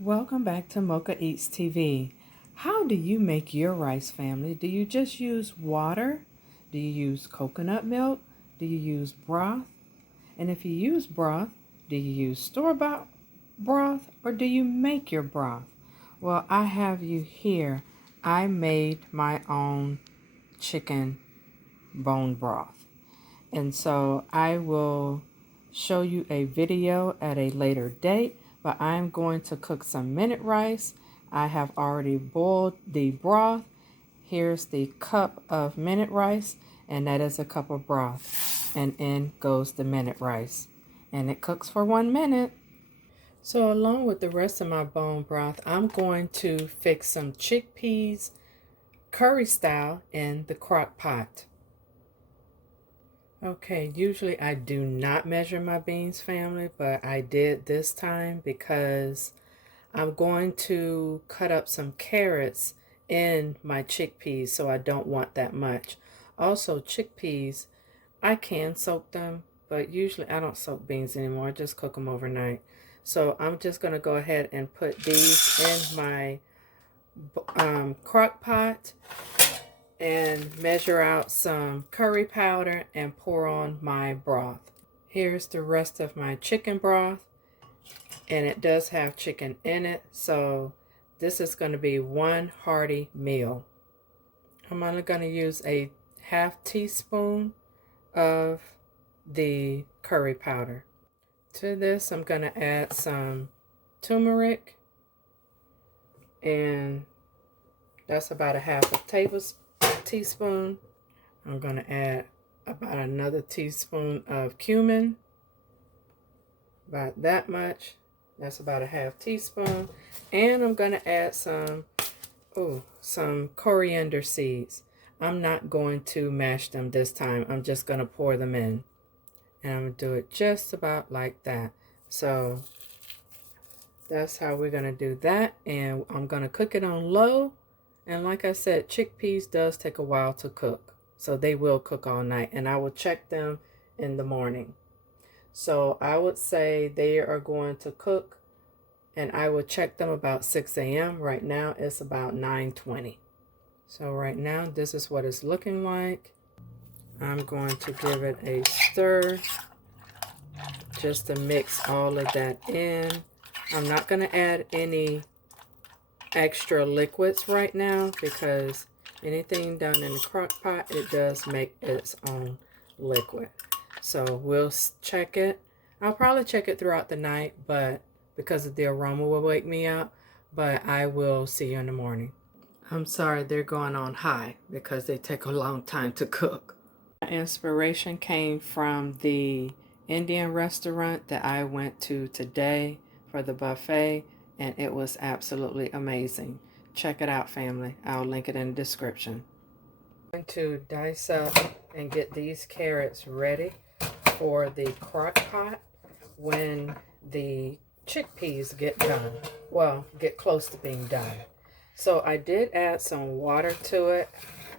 Welcome back to Mochaeatstv. How do you make your rice, family? Do you just use water? Do you use coconut milk? Do you use broth? And if you use broth, do you use store-bought broth or do you make your broth? Well, I have you here. I made my own chicken bone broth. And so I will show you a video at a later date, but I'm going to cook some minute rice. I have already boiled the broth. Here's the cup of minute rice, and that is a cup of broth. And in goes the minute rice. And it cooks for 1 minute. So along with the rest of my bone broth, I'm going to fix some chickpeas curry style in the crock pot. Okay, usually I do not measure my beans, family, but I did this time because I'm going to cut up some carrots in my chickpeas, so I don't want that much. Also, chickpeas, I can soak them, but usually I don't soak beans anymore. I just cook them overnight. So I'm just going to go ahead and put these in my crock pot and measure out some curry powder and pour on my broth. Here's the rest of my chicken broth, and it does have chicken in it, so this is going to be one hearty meal. I'm only going to use a half teaspoon of the curry powder. To this, I'm going to add some turmeric, and that's about a half a teaspoon. I'm going to add about another teaspoon of cumin, about that much. That's about a half teaspoon. And I'm going to add some coriander seeds. I'm not going to mash them this time. I'm just going to pour them in. And I'm going to do it just about like that. So that's how we're going to do that. And I'm going to cook it on low. And like I said, chickpeas does take a while to cook. So they will cook all night. And I will check them in the morning. So I would say they are going to cook. And I will check them about 6 a.m. Right now it's about 9:20. So right now this is what it's looking like. I'm going to give it a stir just to mix all of that in. I'm not going to add any extra liquids right now because anything done in the crock pot, it does make its own liquid. So we'll check it. I'll probably check it throughout the night, but because of the aroma will wake me up, but I will see you in the morning. I'm sorry they're going on high because they take a long time to cook. My inspiration came from the Indian restaurant that I went to today for the buffet, and it was absolutely amazing. Check it out, family. I'll link it in the description. I'm going to dice up and get these carrots ready for the crock pot when the chickpeas get done. Well, get close to being done. So I did add some water to it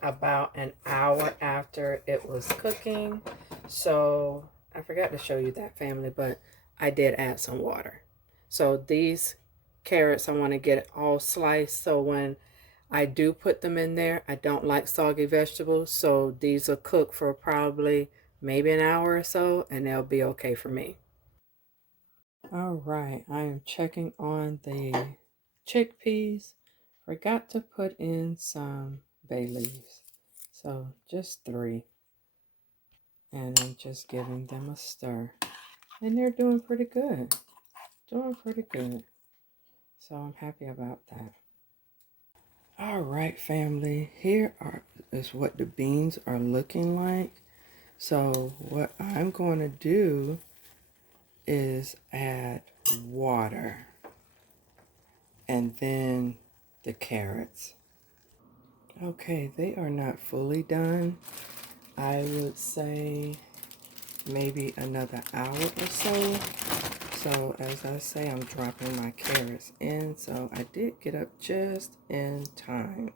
about an hour after it was cooking. So I forgot to show you that, family, but I did add some water. So these carrots, I want to get it all sliced, so when I do put them in there, I don't like soggy vegetables, so these will cook for probably maybe an hour or so, and they'll be okay for me. All right, I am checking on the chickpeas. Forgot to put in some bay leaves, so just 3. And I'm just giving them a stir. And they're doing pretty good. Doing pretty good. So I'm happy about that. All right, family. Here is what the beans are looking like. So what I'm going to do is add water. And then the carrots. Okay, they are not fully done. I would say maybe another hour or so. So as I say, I'm dropping my carrots in. So I did get up just in time.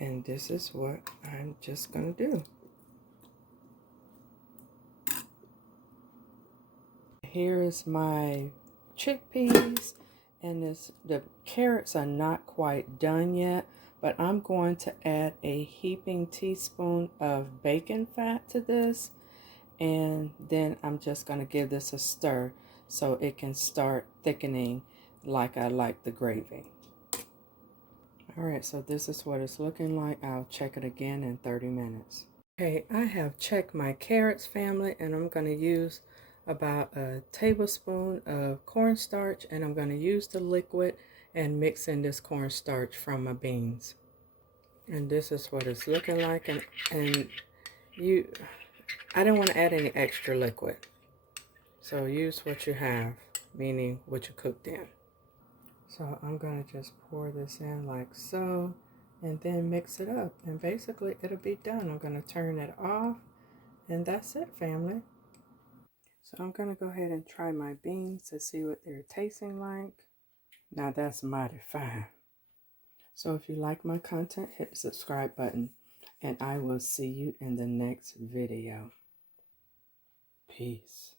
And this is what I'm just going to do. Here is my chickpeas. And the carrots are not quite done yet, but I'm going to add a heaping teaspoon of bacon fat to this, and then I'm just going to give this a stir so it can start thickening like I like the gravy. Alright, so this is what it's looking like. I'll check it again in 30 minutes. Okay, I have checked my carrots, family, and I'm going to use about a tablespoon of cornstarch, and I'm going to use the liquid and mix in this cornstarch from my beans. And this is what it's looking like, and I don't want to add any extra liquid. So use what you have, meaning what you cooked in. So I'm going to just pour this in like so, and then mix it up, and basically it'll be done. I'm going to turn it off, and that's it, family. So I'm going to go ahead and try my beans to see what they're tasting like. Now that's mighty fine. So if you like my content, hit the subscribe button, and I will see you in the next video. Peace.